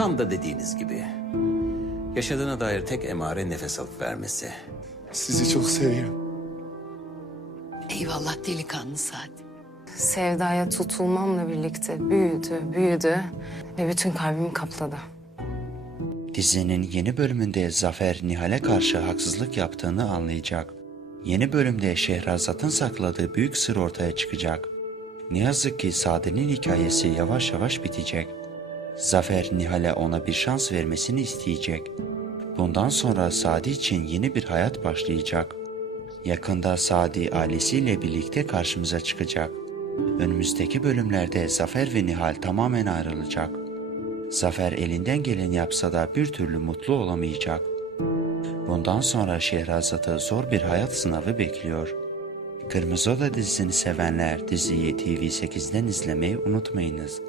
Tam da dediğiniz gibi. Yaşadığına dair tek emare nefes alıp vermesi. Sizi çok seviyorum. Eyvallah delikanlı Sadi. Sevdaya tutulmamla birlikte büyüdü, büyüdü ve bütün kalbimi kapladı. Dizinin yeni bölümünde Zafer Nihal'e karşı haksızlık yaptığını anlayacak. Yeni bölümde Şehrazat'ın sakladığı büyük sır ortaya çıkacak. Ne yazık ki Sade'nin hikayesi yavaş yavaş bitecek. Zafer Nihal'e ona bir şans vermesini isteyecek. Bundan sonra Sadi için yeni bir hayat başlayacak. Yakında Sadi ailesiyle birlikte karşımıza çıkacak. Önümüzdeki bölümlerde Zafer ve Nihal tamamen ayrılacak. Zafer elinden geleni yapsa da bir türlü mutlu olamayacak. Bundan sonra Şehrazat'ı zor bir hayat sınavı bekliyor. Kırmızı Oda dizisini sevenler diziyi TV8'den izlemeyi unutmayınız.